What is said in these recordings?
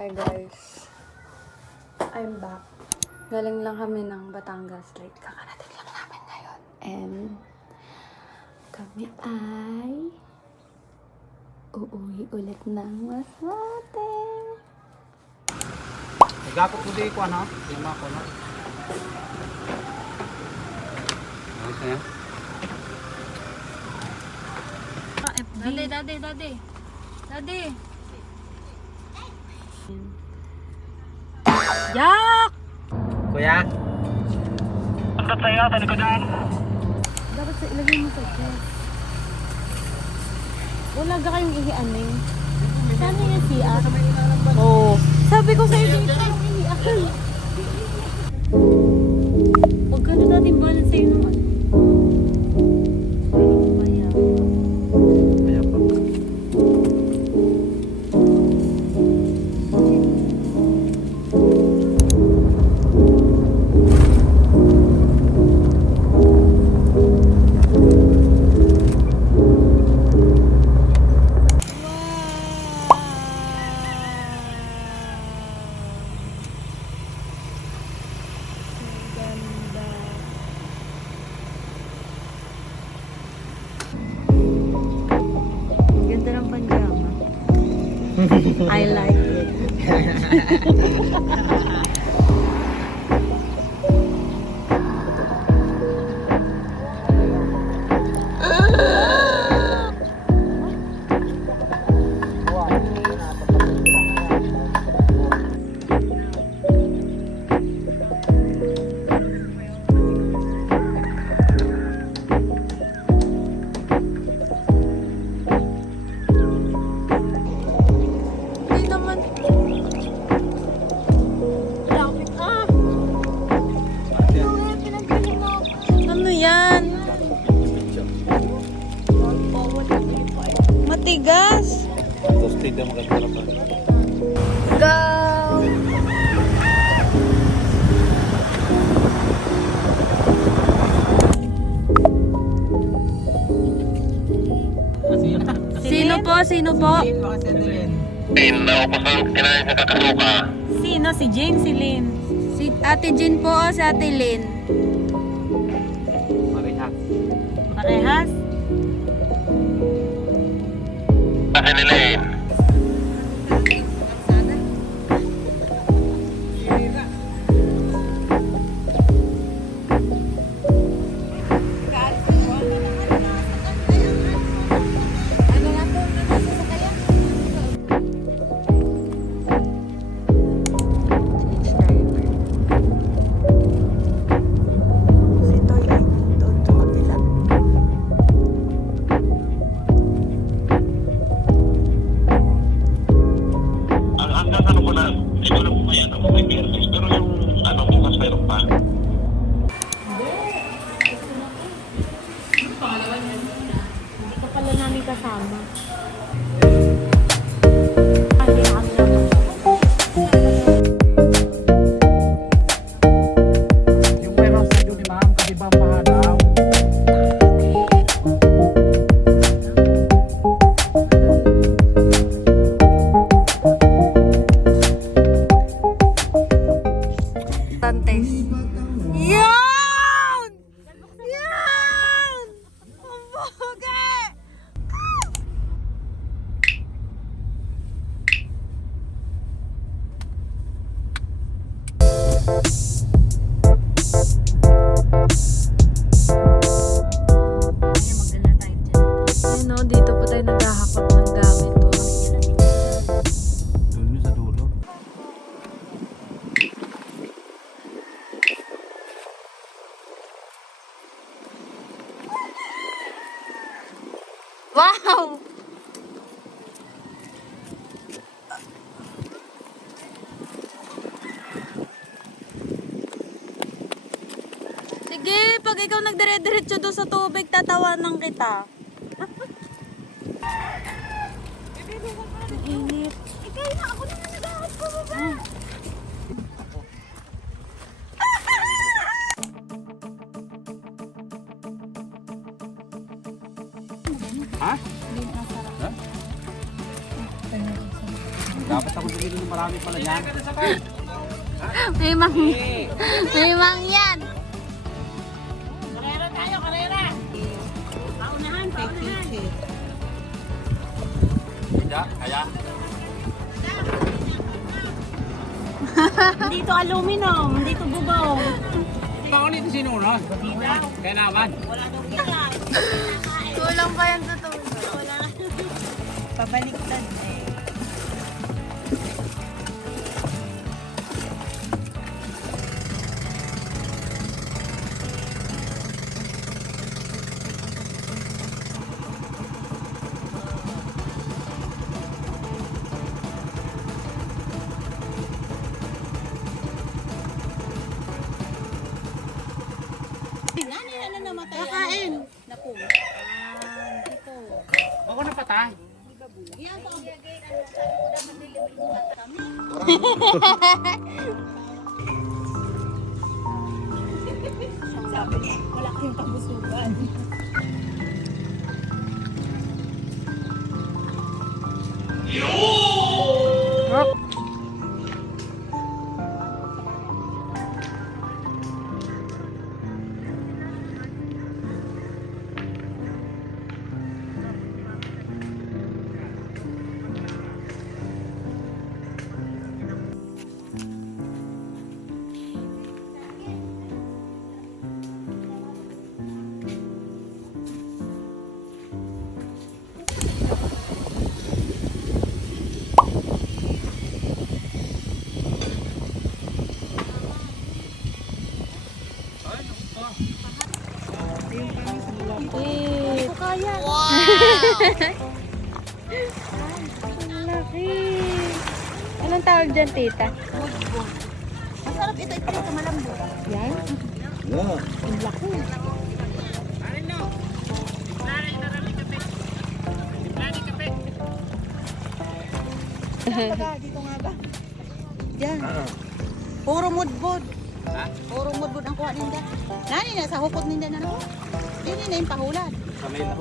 Hi guys, I'm back. Galing lang kami ng Batangas. Like, kakarating lang namin ngayon. And kami ay uuwi ulit ng Masbate. Nagapot ko di ko ano? Lima ko no? Ayos na yan? Daddy. Yak! Kuya? Ang sa'yo, tali ko dyan. Dapat ilagay mo sa chest. Wala ka kayong ihianin. Saan yung siya? Oo. Sabi ko sa'yo dito yung ihian. Huwag ka na natin balance sa'yo naman. Kaya pa. Ganda ng panjama. I like it. Hindi naman. Lapit ah. Ano yan? Matigas. Tapos tignan magkakala pa. Go! Sino po? Sino po? Sino? Si Jane, si Lynn. Si Ate Jean po o si Ate Lynn? Marihas. Parehas? Hanggang ano ko na, hindi ko na po kaya ako may fairness, pero yung ano bukas mayroon pa. Hindi ka pala namin kasama. Yung warehouse na yun ni ma'am, kasi ba mahalaw? Tantes. Yan! Yan! Ang pogi! Ayun o, dito po tayo naghahakot ng gamit o. Doon yun sa dulo. Wow! Sige, pag ikaw nagdire-diretso doon sa tubig, tatawanan kita. Ang init. Ikaw na, ako na nag-ahas pa baba. Ha? Hindi, masarap. Ha? Dapat ako bumili ng marami pala yan. May mang yan. Karera tayo, karera! Paunahan, paunahan! Kaya? Hindi to aluminum, hindi to bubong. Bakit ito sinunod? Kaya naman. Wala daw kita. Kulang pa yan sa tulog. Wala. Pabaliktad eh. Ano namatay? Kakain. Naku. Ito. Ako na patay. Wala kayong kabusugan. Wait. Kaya. Ang laki. Anong tawag dyan, tita? Masarap ito, ito malambot. Yan? Ang laki. Baga, dito nga ba? Yan. Puro mudbod. Puro mudbod ang kuha ninda. Nani na, sa hukot ninda na naman. Dili na yung pahulad. Kamay lang.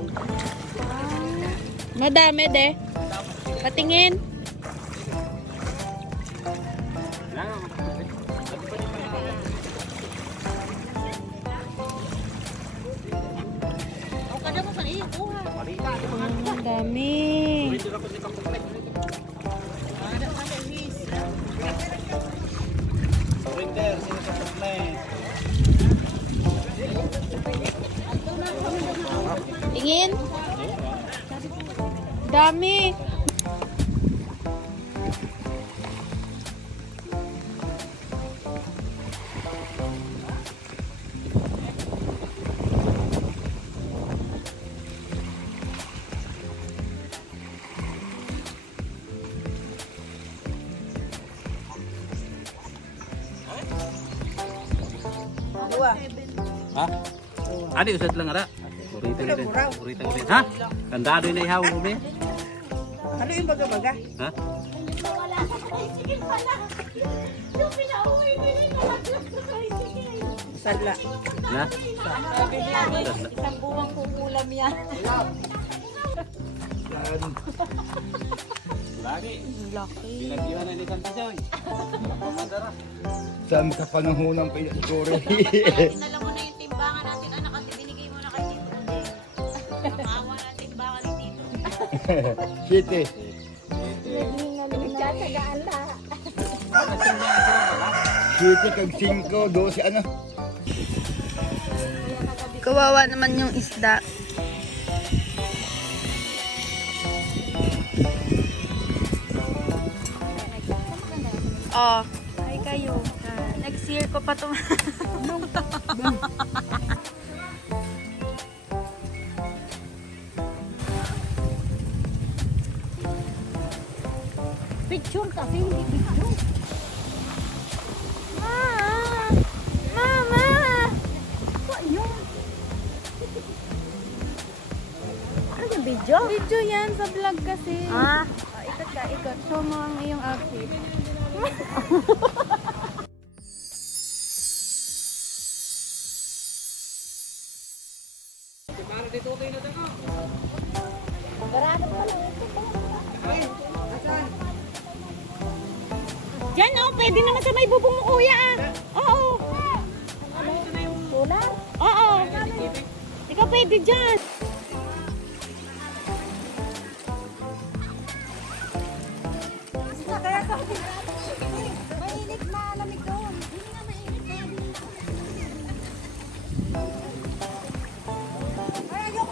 Madami, de. Patingin. O kada mo pa iyo, kuha. Ang dami. Winter, sino sa na eh. Tingin. Dami. Ha? Adi, usat lang ara. Urita nila. Urita nila. Ha? Kandado na ihaw mo ba? Ano yung baga-baga? Ha? Sadla. Na? Isang buwang kukulam yan. Lagi. Laki. Pinag-iwan na ni Santisoy. Pamadara. Saan ka panahunang pinagkore? Alam mo na yung timbangan natin, anak, kasi binigay mo na kay Tito. Nakawa na timbangan ni Tito. City. Nagtsatsagaan na. City kag 5, 12 ano? Kawawa naman yung isda. Oh, hi kayo. Next year ko pa ito. Picture kasi, hindi picture. Mama! Ano yung video? Video yan sa vlog kasi. Ah. Ikot ka, ikot. Show mo ang iyong outfit. Diyan oh, pwede naman sa may bubong mo kuya ah. Oo. Oo. Ikaw pwede dyan. Mainit na, lamig doon. Hindi na mainit na. Ay, ayoko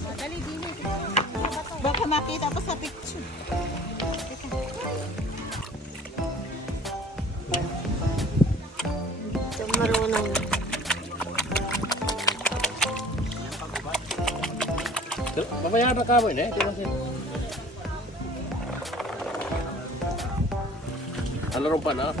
sa dali din. Baka makita pa sa picture. Marunong. Mamaya na kamo eh. Alarong pa na.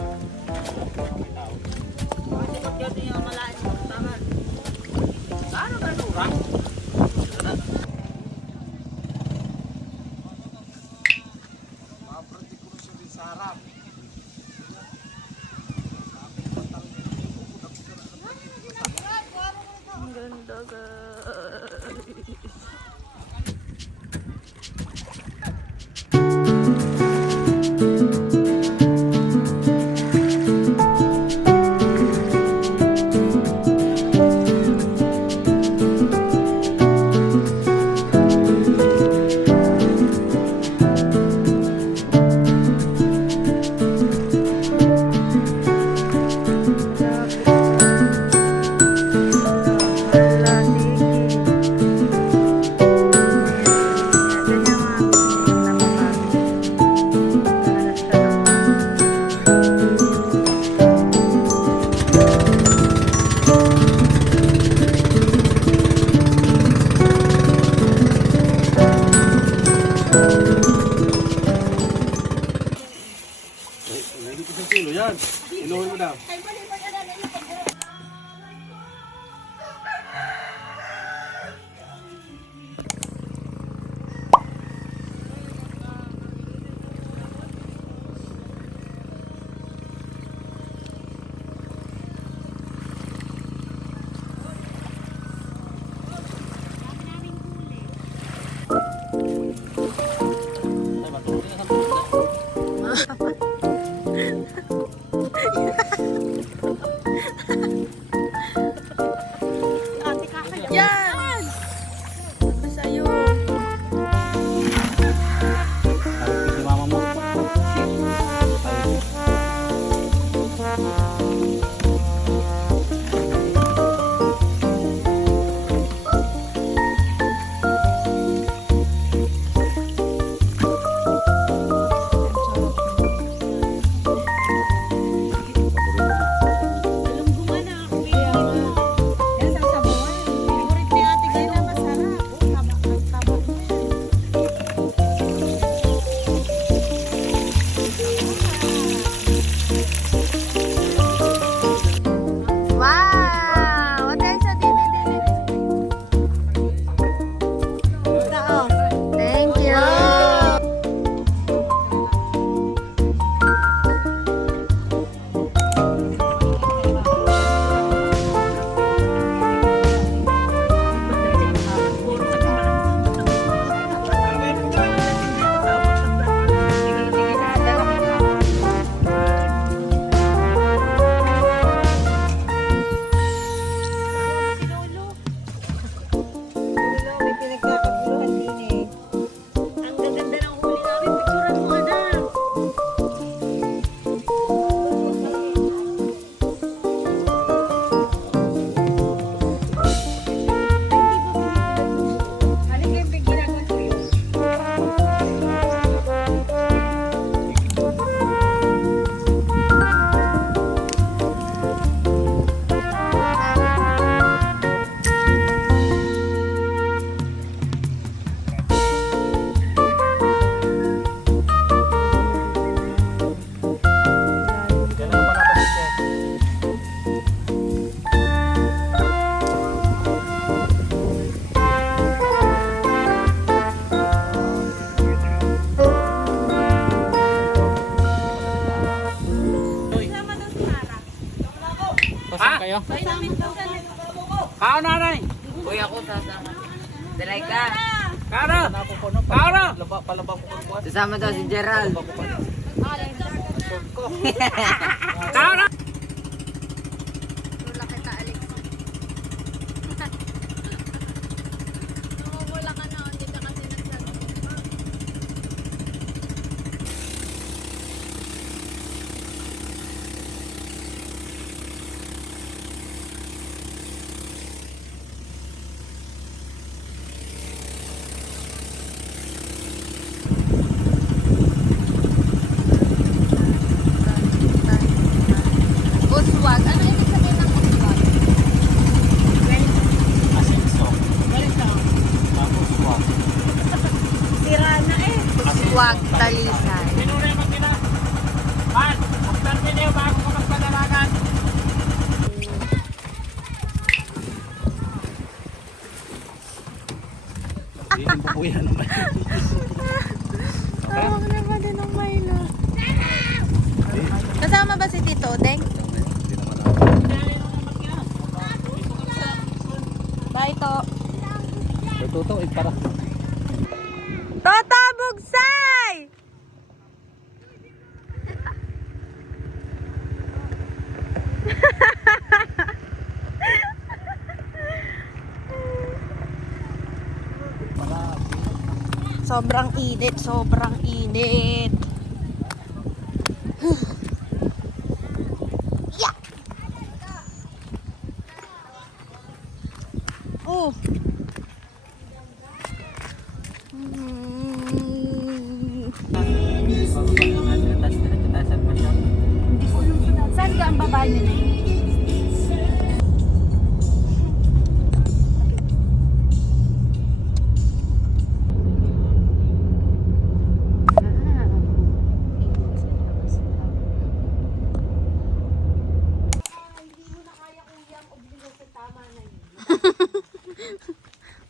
Inuhin mo daw. Yan! Sabi sa'yo. Si mama mo. Wow! What guys sa dili. Thank you. May pinagkakaguluhan din eh. Ang gaganda ng huli namin. Picturean mo anak. Halika yung ginagawa ko yun. Pasan kayo? Kao nanay! Uy, ako sasama. Dalay ka. Kara! Kara! Sasama daw si Gerald. Tula kita, Alex. Namumula ka na, hindi ka kasi nagsagot. Uswag. Ano ibig sabihin ng uswag? Sira na eh. Uswag, talisay. Iin po po yan. Tawag naman din ng Milo. Kasama ba si Tito Deng? Bye, To. Tuto, para. Toto Bugsay! Sobrang init, sobrang init. Yeah. Oh. Saan ka ang baba niyo na yun?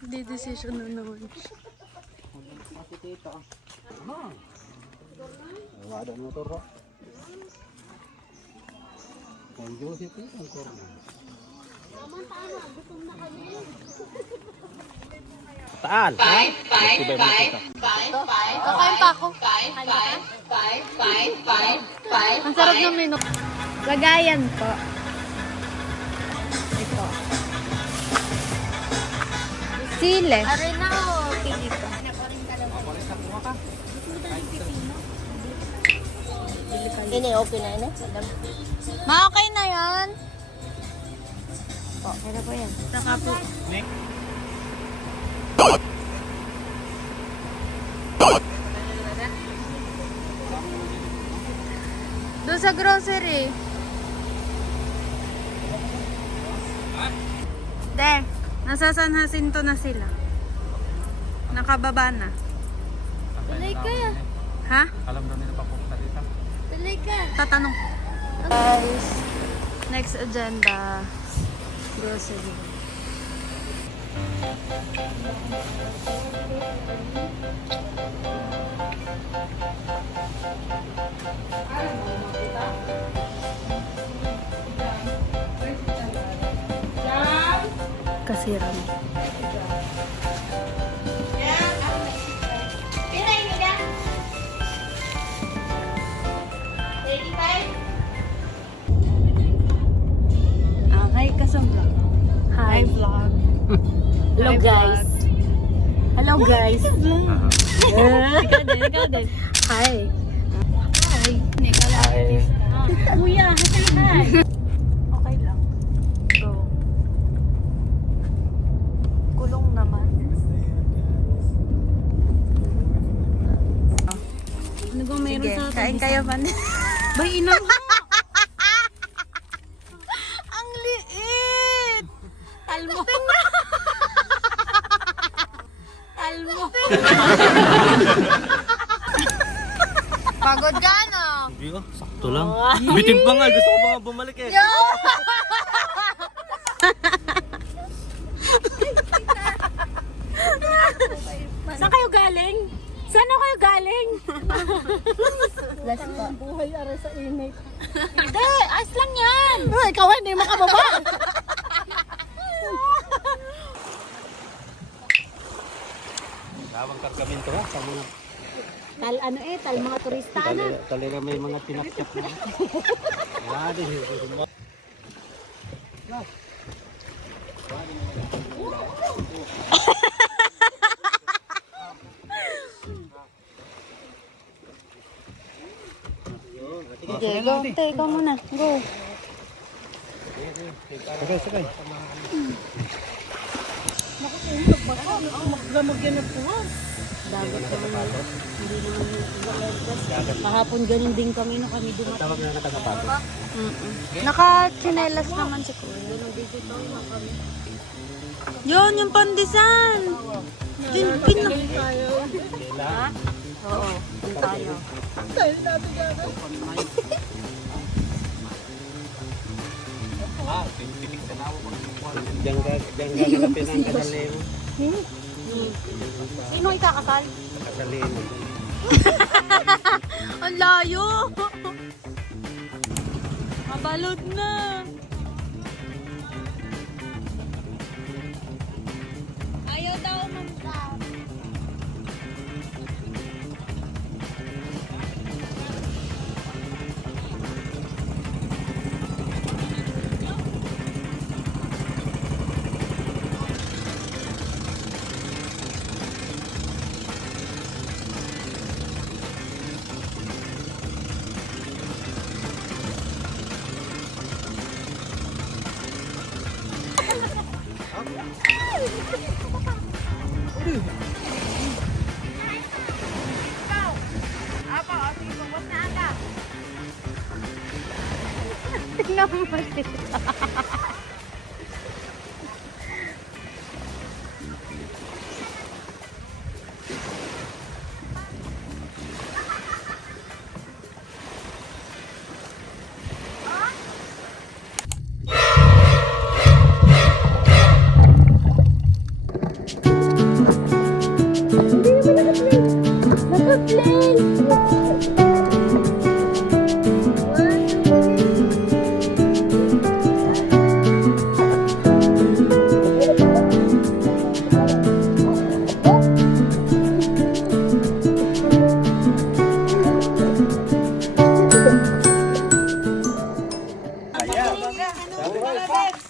Hindi decision na naman. Wala na motor ko. Ang Joseph ang corner. Taal. Kakain pa ako. Ang sarap ng menu. Lagayan po. Ito. Sile. Arena o pili ko? Ini okay na ini. Ma-okay na yan. Meron po yan. Saka po. Doon sa grocery. There. Nasa San Jacinto na sila. Nakababa na. Tuloy ka. Ha? Alam na nila papunta dito. Tuloy ka. Tatanong. Guys, next agenda. Grocery. Kasiran. Hi, Kasambla. Hi, vlog. Hello, guys. Hello, guys. Ikaw din. Hi. Hi. Kuya, hi. Okay lang. Go. Kulong naman. Ano ba meron sa atin? Kain kayo man. Bay, ina mo. Ang liit. Talmo. Talmo. Pagod ka, no? Hindi ko, sakto lang. Bitin pa nga, gusto ko pa nga bumalik eh. Saan kayo galing? Saan kayo galing? Let's go. Buhay ara sa init. Hindi, ayos lang yan. Ikaw hindi makababa. Tawang kargamento ha, sa mga Tal mga turista na. Talaga may mga tinakyak na. Wala din. Okay, go. Tay, ikaw muna. Go. Sakay. Magdamag yan at puwas. Dagat naman. Hindi naman. Kahapon ganun din kami nung kami dumating. Tawag na nakatapato. Naka-chinelas naman si Kuya. Yun, yung pandisan. Ha? Oo, yun tayo. Diyan gagalapin ang kasalino. Sino ikakasal? Kasalino. Ang layo! Mabalot na! Ayaw daw umanta. Tingnan mo sila.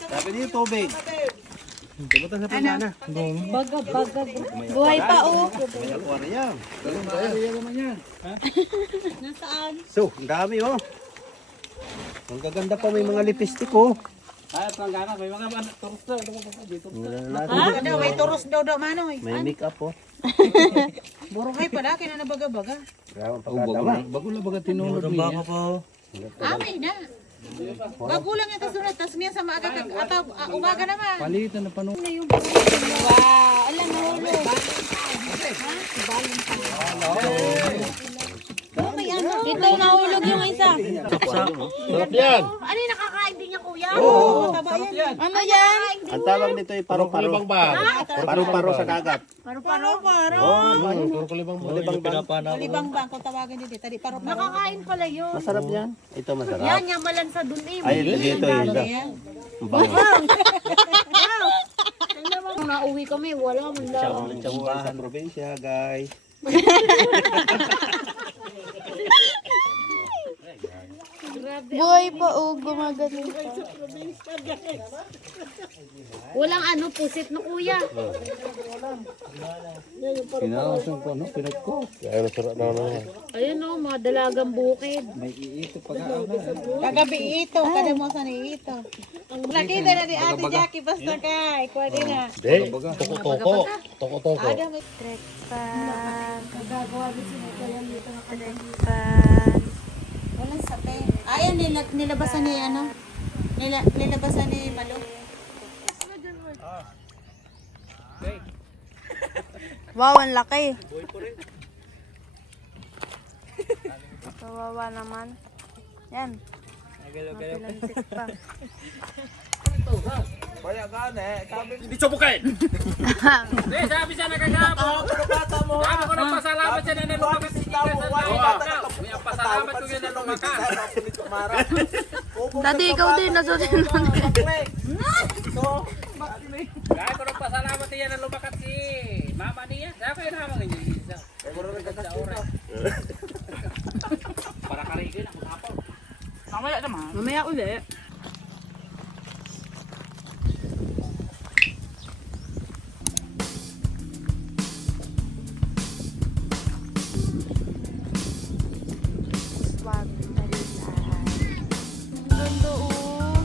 Sabi niyo tubig. Pumunta sa pagmana. Buhay pa, oh. May aquarium. Nasaan? So, ang dami oh. Ang gaganda pa, may mga lipstick oh. Ay, panggana, may mga turus daw dito. Ano, may turos daw manoy. May make-up oh. Burungay pala, kaya na baga-baga. Grabe ang pagkatama. Bago lang baga tinulog niya. May na. Bago lang yung kasunod, tas niya sa maaga, umaga naman. Palitan na panong. Wow, alam mo, ito nahulog yung isa. Sarap yan. Ano yung nakakain din niya, kuya? Oo. Sarap yan. Ano yan? Ang tawag nito ay paru-paro. Paru-paro sa dagat. Paro-paro. Libang bang. Libang bang, kung tawagin din dito. Paro-paro. Nakakain pala yun. Masarap yan. Ito masarap. Yan, yamalan sa dun eh. Ay, ito dito yun. Ang bango. Nung nauwi kami, wala man lang. Buhay sa probinsya, guys. Buhay pa, oh, gumagano pa. Walang ano, pusit no kuya. Kinakasan ko, ano? Pinag ko. Kaya masarap na naman. Ayun o, mga dalagang bukid. May iito pag-aana. Kagabi ito, kada mo sa ni ito. Nakita na ni Ate Jackie, basta ka. Ikuha din na. Hindi, toko-toko. Toko-toko. Ada may Trek pan. gagawa din sila kaya dito na Trek pan. walang sape. Ayan, nilabasan ni ano? Nilabasan ni Malo. Wow, ang laki. Kawawa naman. Yan. Mapilansik pa. Hindi subukin! Hindi, sabi siya nagagabot. Sabi ko nang pasalamat siya na lumakas si Kika sa loob. May pasalamat ko yun na lumakas. Dati ikaw din, nasutin mo. Sabi ko nang pasalamat niya na lumakas si mama niya. Sabi ko naman ganyan. Sa oras. Mamaya uli. Wag talitan. Ang ganda oh.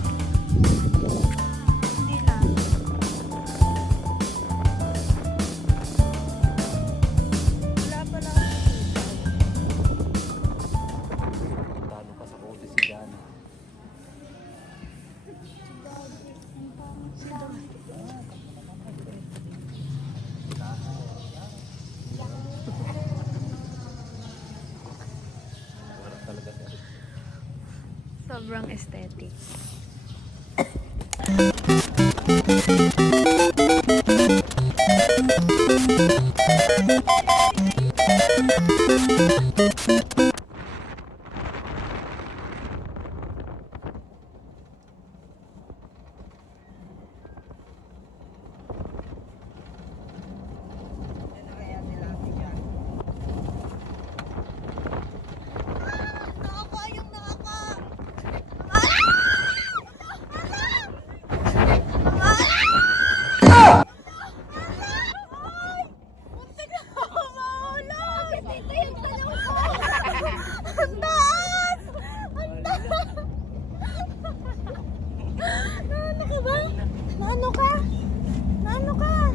Hindi na. Wala pala. Talo pa sa kote si Jana. Wala talaga siya. Sobrang aesthetic.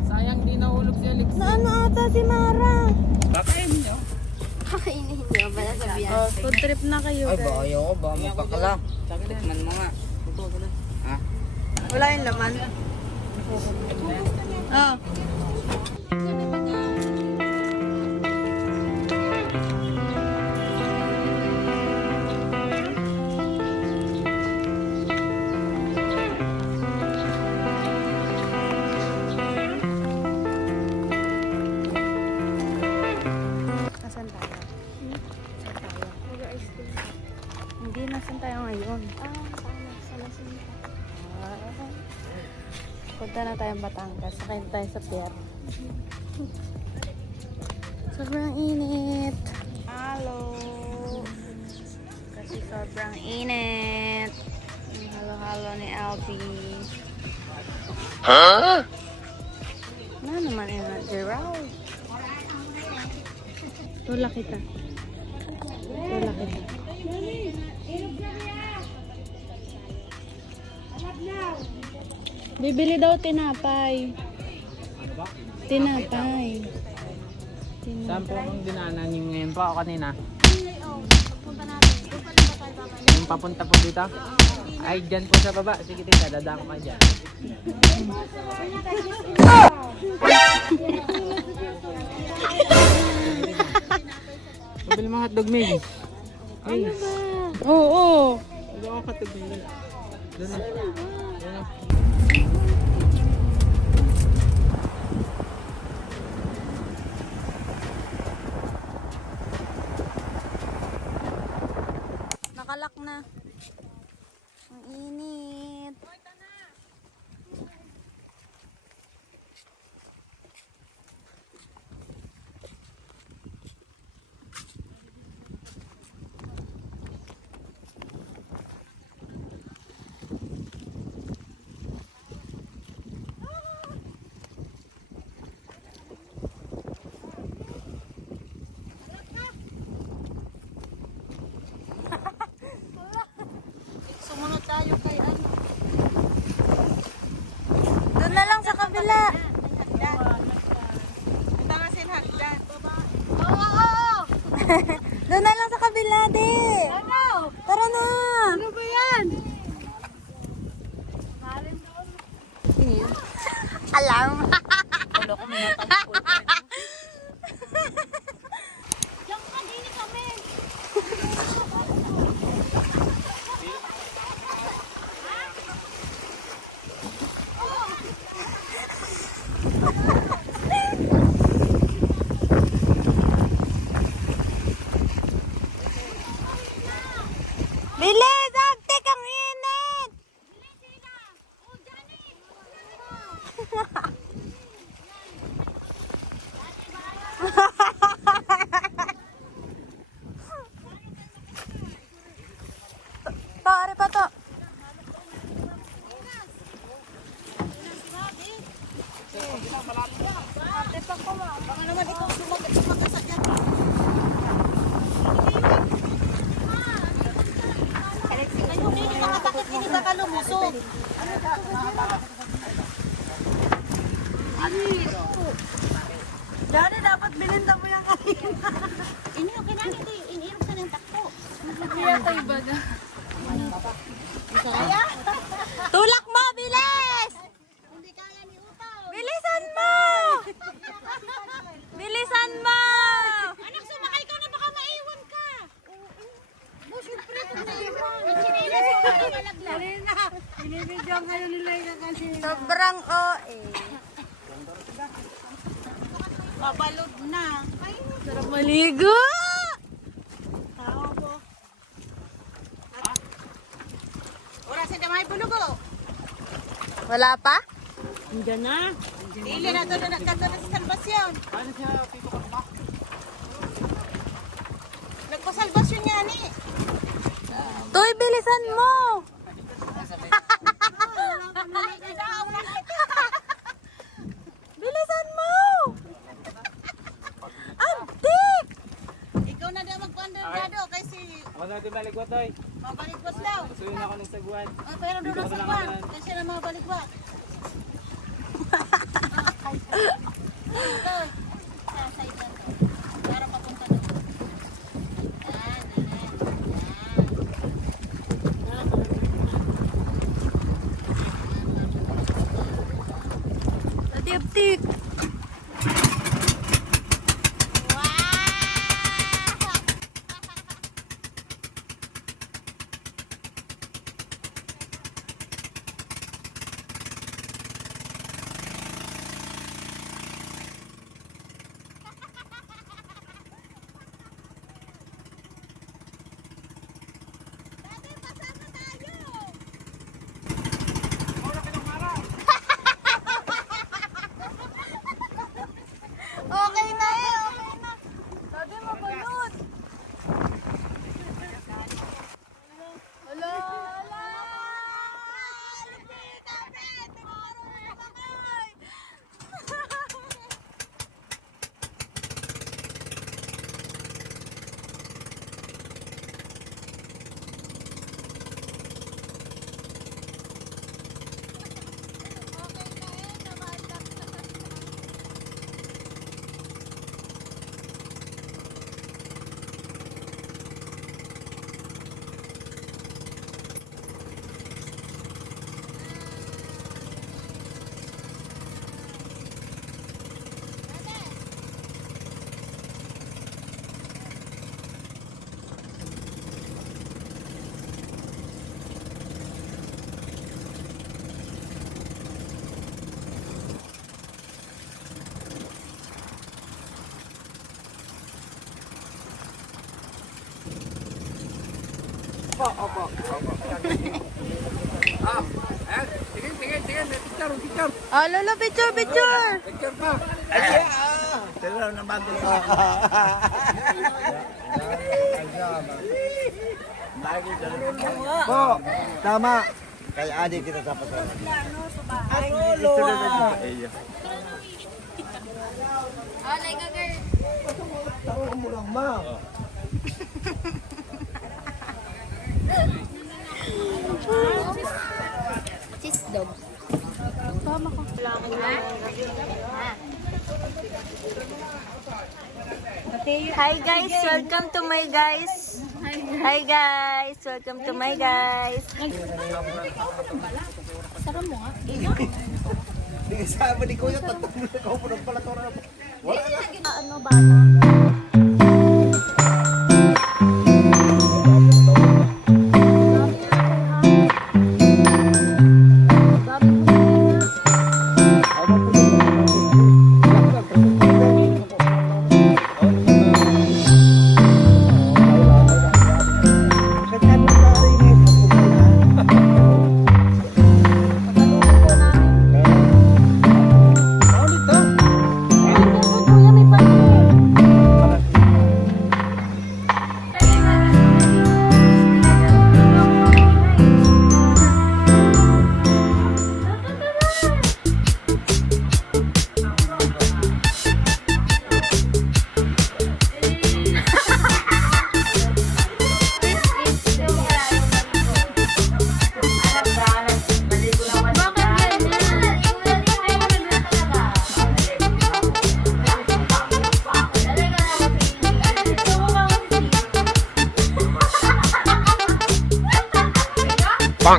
Sayang di nahulog si Alex. Kakainin niyo ba sabihan? Oh, food trip na kayo Ay, guys. baka ayoko, baka magpakala. Tikman mo nga. Ha? Wala yung laman. Oh. Nasaan tayo? Nasaan tayo? Mag-ice cream. Hindi, nasaan tayo ngayon? Sa Lasinta. Punta na tayong Batangas. Sakayin tayo sa pier. Sobrang init. Hello. Kasi sobrang init. Yung halo-halo ni Alfie. Huh? Ano naman yun? Gerald. Tula kita. Tula kita. Bibili daw tinapay. Tinapay. Saan po ang dinaanan niyo ngayon po o kanina? Yung papunta po dito? Ay, dyan po sa baba. Sige tita, dadaan ko kayo dyan. Pabili mga hotdog, May. Ano ba? Oo. Pabili ako hotdog, May. Doon na. Doon na. Nakalak na. Ang init. Sumunod tayo kay ano. Doon na lang sa kabila. Ito nga sinhagdan. Doon na lang sa kabila, di. Tara na. Ano ba yan? Alarm. Bilis! Agtik ang init! Are pa to. Baka naman ikaw sumagasat yan. Ngayon, hindi ka nga bakit hindi ka kalumusog? Diyan dapat bilinda mo yung kanina. Inyo, kailangan ito. Inirog sa ng takpo. Kaya tayo baga. Tulak mo, bilis! Hindi kaya ni Utaw. Bilisan mo! Bilisan mo! Anak, sumakay ka na baka maiwan ka. Oh, syempre, kung naiwan. Ang sinilas ko ka na malaglag. Binibidyo ngayon nila yung kasi. Sobrang OA. Babalod na. Sarap maligo! Tao po. Oras na may bulugo. Wala pa? Diyan na. Dili na ito na nagkataon sa salbasyon. Paano siya, Tito Kalma? Nagpasalbasyon niya ni. Toy, bilisan mo! Bilisan mo! Antik! Ikaw na daw magpandado kasi Ako na ito baligwat, oy. mabaligwas daw. Suyin ako ng sagwan. Oh, pero doon na sa kwan. Kasi na mabaligwas. Ito. Sa side na to. Para papunta doon. Yan, yan, Adiptik! Okay na eh, okay na. Sabi mo balot. Hala, hala. Lupi, kami. Tingoro na yung mamay. Okay na eh, nabalak na. Tingin. Picture. Oh, lolo, picture, picture. Picture pa. Pero naman din. Po, tama. Kay Adi kita dapat. Arolo. Oh, like a girl. Tawo mo lang, ma. Cheese dog. Tama ko. Hi guys, welcome to my guys. Hi guys, welcome to my guys. Sarap mo nga. Hindi kasama ni Kuya, tatulog ako po ng palatora. Wala na. Ano bata? Kuya, may pansin. Oh,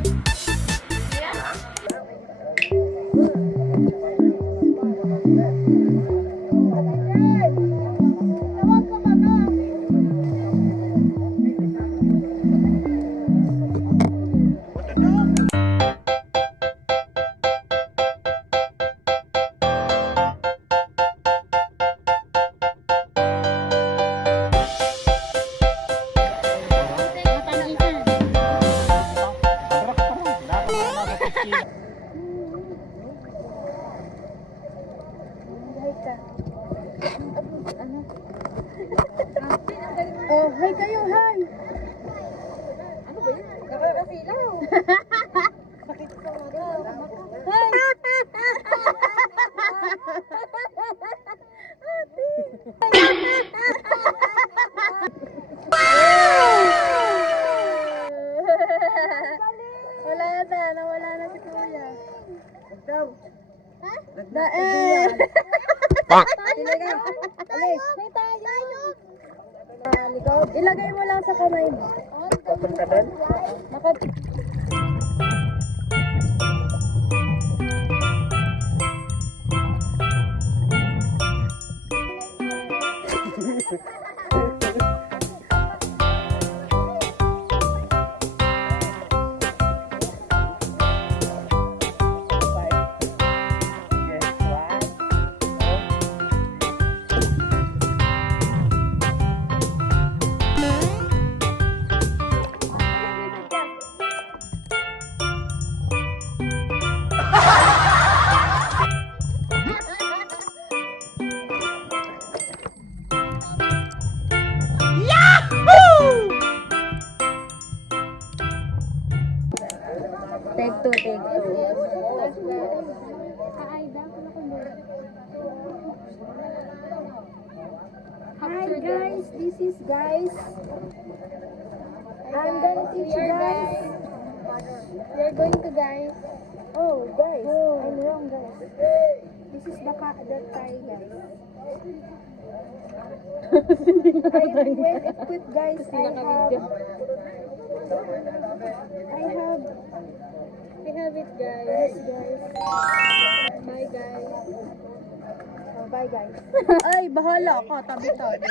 hi kayo, hi! Nawala na si Kuya. Ilagay mo lang sa kamay mo. Take two, take two. Hi guys, this is guys. I'm gonna teach you guys. We're going to guys. Oh guys, I'm wrong guys. This is the Thai guys. I'm well equipped guys. I have it guys. Bye guys. Oh, bye guys. Ay, bahala ka, tabi-tabi.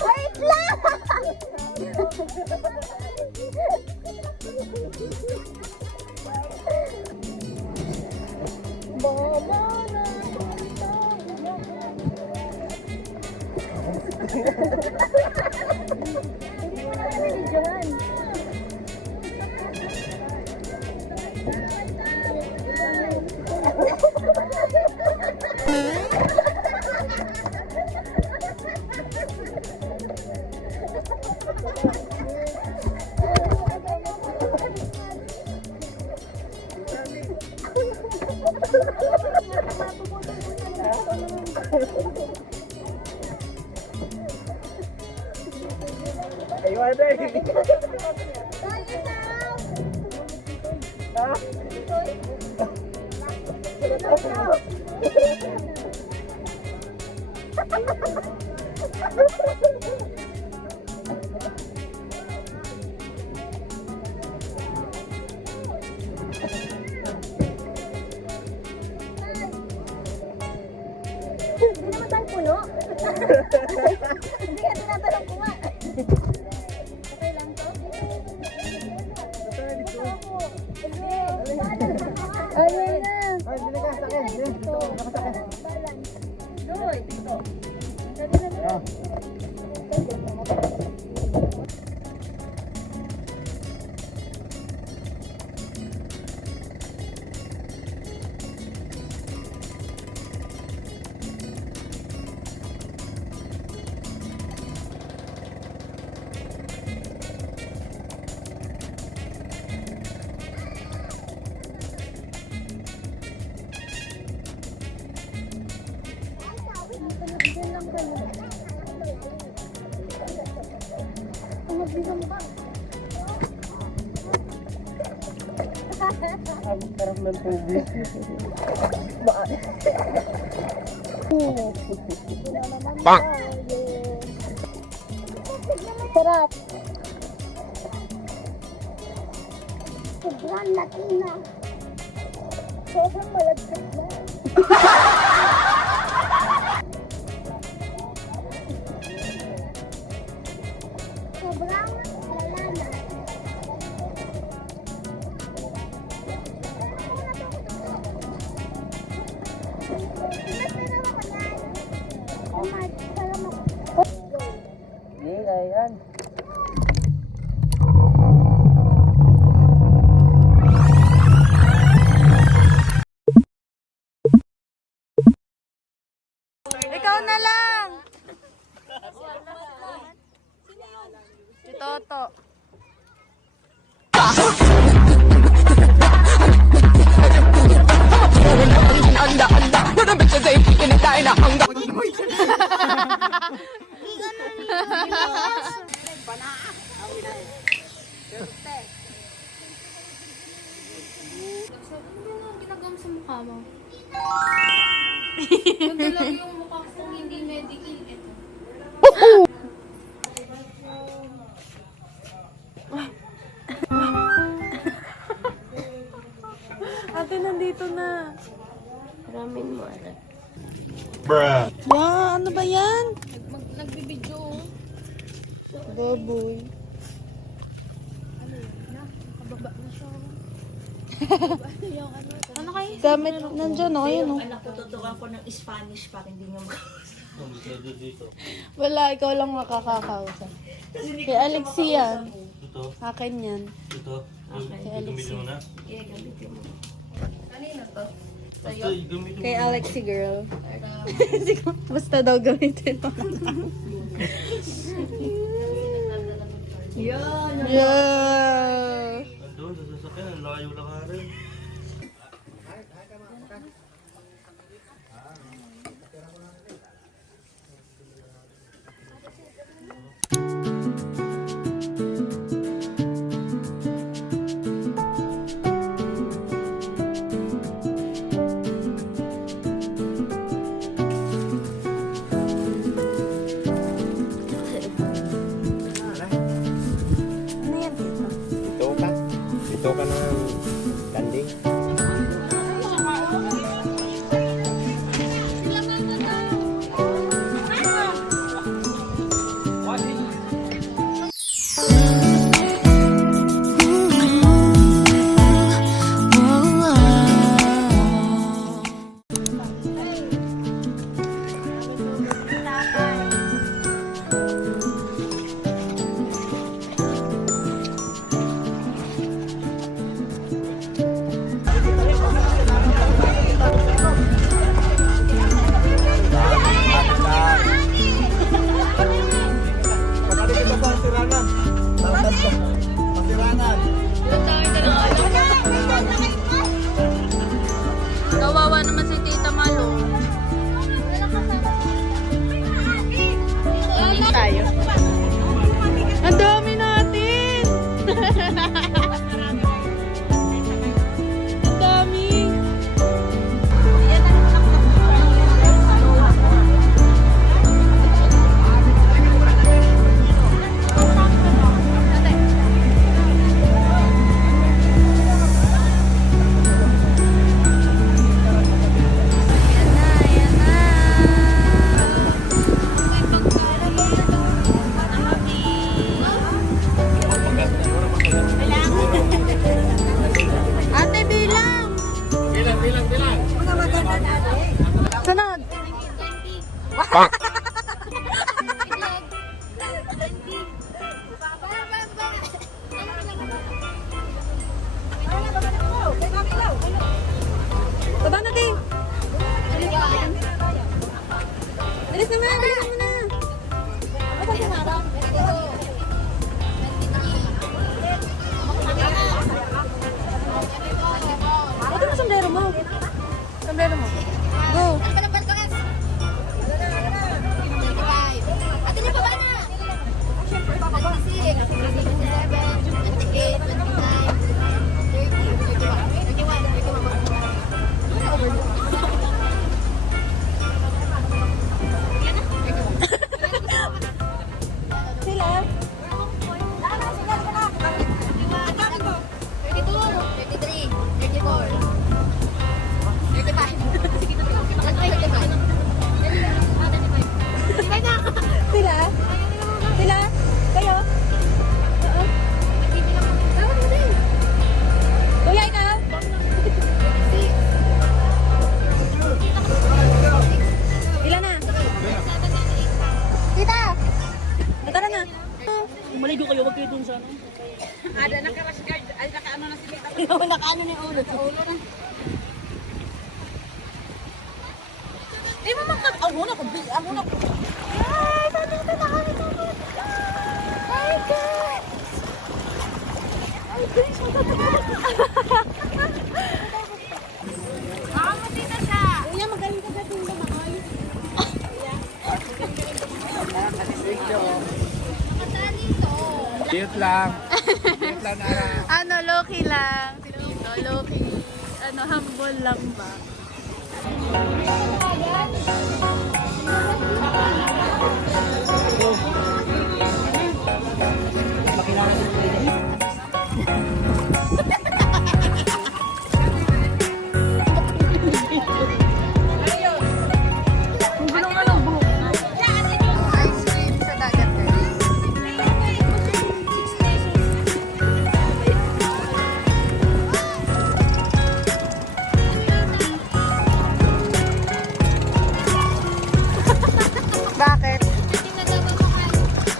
Wait lang! Hindi mo na nabibidyohan. Hindi naman tayo puno. Hindi ka tinatanong ko nga. Okay lang to? Ayun na. Ito. Balance. Doy. Sabi na na. Ang sarap ng tubig. Bang! Sarap. Sobrang laki na. Sobrang malagkit na. Sobrang lala na. Masarap ako yan. Masarap ako. Hindi, ayan. Ikaw na lang. Si Toto. Ginagawa mo sa mukha mo. Ganda lang yung mukha ko kung hindi medical. Ito. Ate, nandito na. Ramen mo, alam. Wow, ano ba yan? Nagbibidyo. Baboy. Nakababa na siya. Ano kayo? Gamit nandyan, o. Ayan, o. Natututukan ko ng Spanish para hindi nyo Wala, ikaw lang makakakausap. Kay Alexi yan. Akin yan. Ito. Kay Alexi. mo na. Kay Alexi, girl. Basta daw gamitin mo. Yeah. Doon, sa sasakyan. Ang layo lang ka rin. Ano yan, Tito? Ito ka ng landing. Kawawa naman si Tita Malo. Tayo. Ang dami natin! Ang dami! Ate, bilang! Bilang. Sunod! Baba na, Ting! Bilis naman! Bilis mo na! Ito na sombrero mo. Sombrero mo. Go! Ano ba ng balbakas? Ate niyo pa ba na? Siyempre pa ba? 26, 27, 28, 29, 30, 31. Nakaano ni ulo sa ulo na. Di ba makat? Ako na ko. Ay, sabi ito na kami ito. My God! Ay, guys, Makamuti na siya. Kuya, magaling ka dating lumakay. Nakatala dito. Cute lang. Ano, low-key lang. Si Tito, low-key. Ano, humble lang ba? Ice cream sa dagat, guys. Bakit?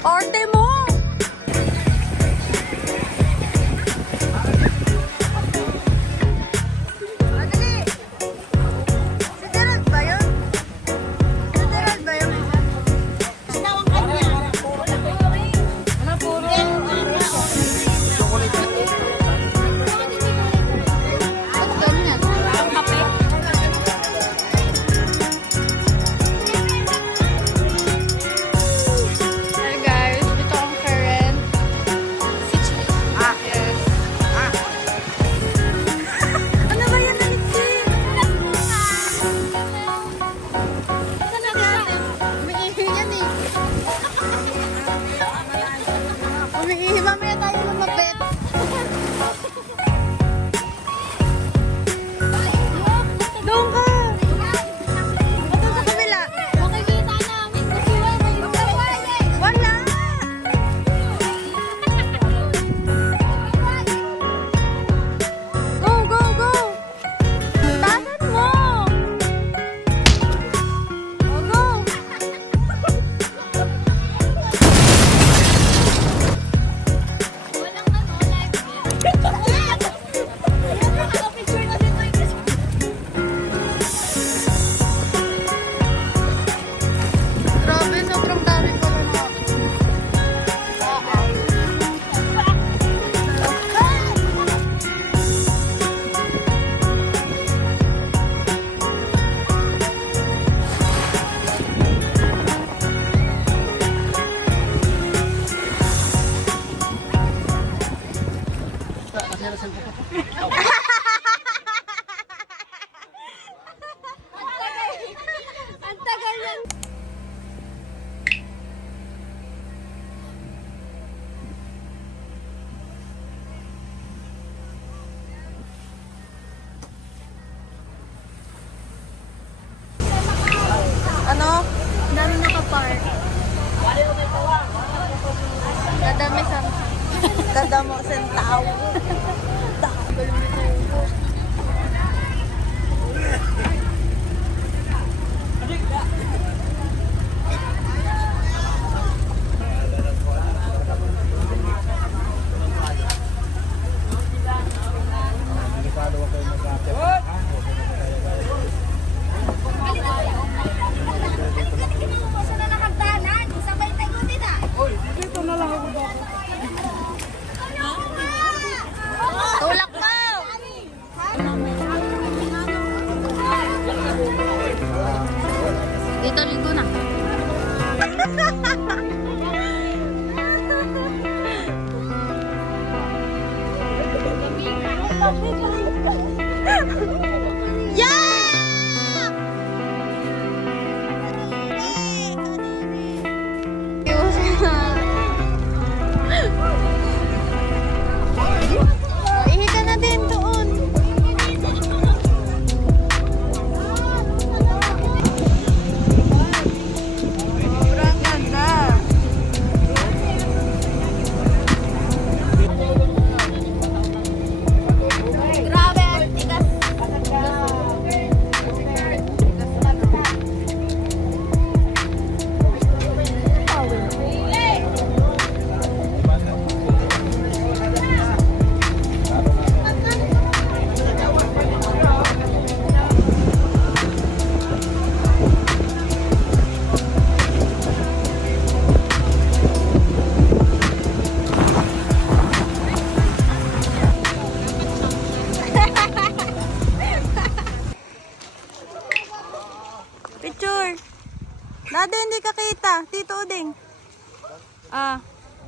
Orte mo! Madali! Si Gerald ba yun? Si Gerald ba yun? Sinawang kanya. Ano puro? Ba't ganyan? Kape? Hi guys, dito ang Karen. Yes. Ano ba yan, Nancy? Umiihi yan eh. Umiihi, mamaya tayo lumapit. Doon ka! Doon sa kabila. Makikita namin kasi Wala! Go, go, go! Tasan mo! Go, go! walang ano, live Nakapicture na din tayo kasi. Grabe, sobrang dami pala na. Ang tagal lang. Ano? Dami nakapark. Kadami sa... Kadamo sa tao. Tulak mo! Dito, ligo na. Ihi ka na din doon. Sobrang ganda. Grabe, ang tigas. Uding, hindi ka kita. Tito Uding.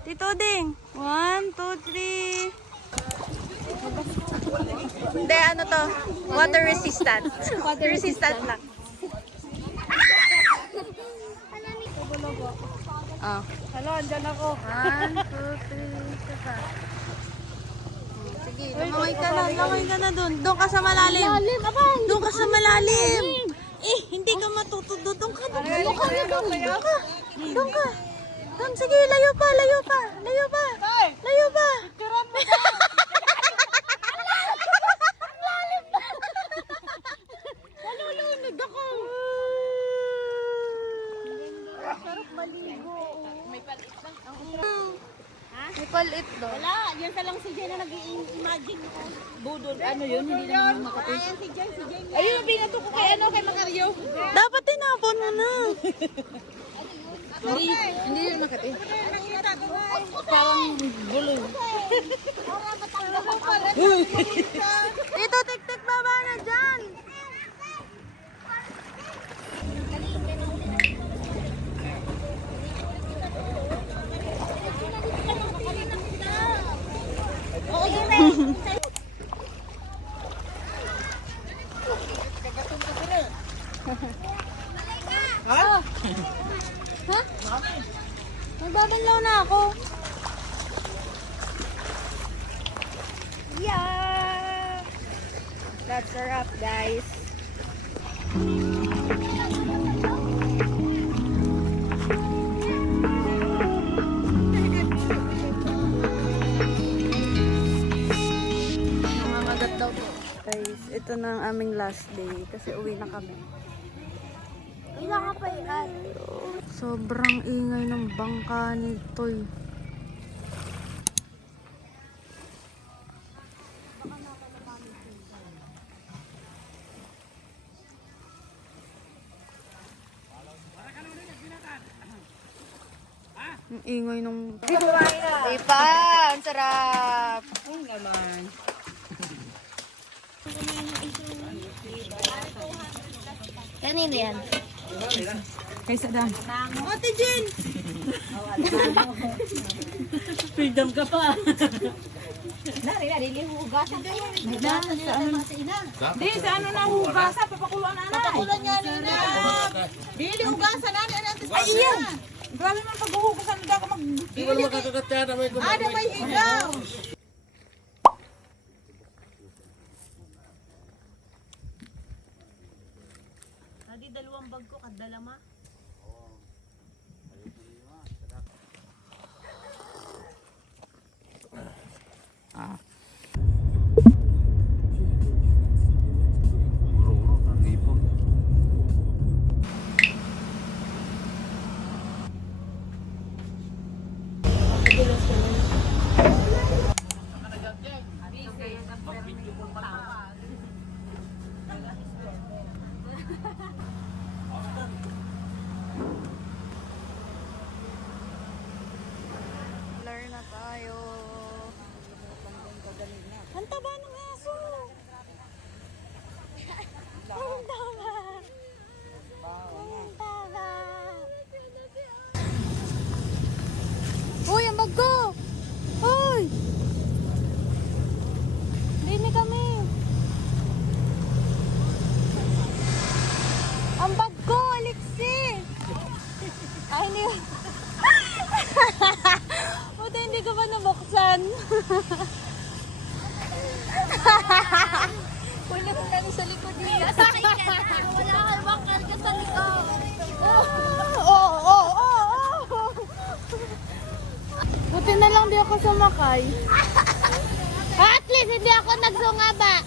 Tito Uding. 1, 2, 3. Hindi, ano to? Water resistant. Water resistant lang. Hello, andyan ako. 1, 2, 3, isa pa. Sige, lamay ka na dun. Doon ka sa malalim. Doon ka sa malalim. Hindi ka matutudo. Doon ka. Doon ka. Doon, sige, layo pa. Nalulunod ako. Sarap maligo. May palit lang. May palit do. Wala, yan sa lang si Jen na nag-i-imagine ko. Budol, ano yun? Hindi naman makati. Ayan si Jen. Ayun, ang binato ko kay Macario. Dapat tinapon mo na. Hindi yun makati. Parang bulo. Dito, tik-tik baba na dyan. Magbabanlaw na ako. Yeah! That's a wrap, guys. Namamagat daw po. Guys, ito na ang aming last day kasi uwi na kami. Ilang ka pa yan? Sobrang ingay ng bangka nito. Ang ingay ng... Ipa! Ang sarap! Ay naman. Kanino yan? Kaysa Dan. Ate Jen! Freedom ka pa. Di, sa ano na hugasan? Papakuluan na. Papakulan nga nina. Dili hugasan na. Ay, iyan! Grabe man paghuhugasan. Hindi ako mag... Di ba makakagat yan na may kumain? Ada may ilaw. Adi, dalawang bag ko. Kadala ma. Uro-uro, ang ipon. Blur na tayo. Ang taba ng aso. Ang taba. Ang taba. Uy, ang bag ko. Uy. Dini kami. Ang bag ko, Alexi. Ay, hindi. Buti hindi ko pa nabuksan. Wala ko kami sa likod niya. Sakay ka na. Wala ka bakal ka sa likod. Oo. Buti na lang di ako sumakay. At least hindi ako nagsungaba.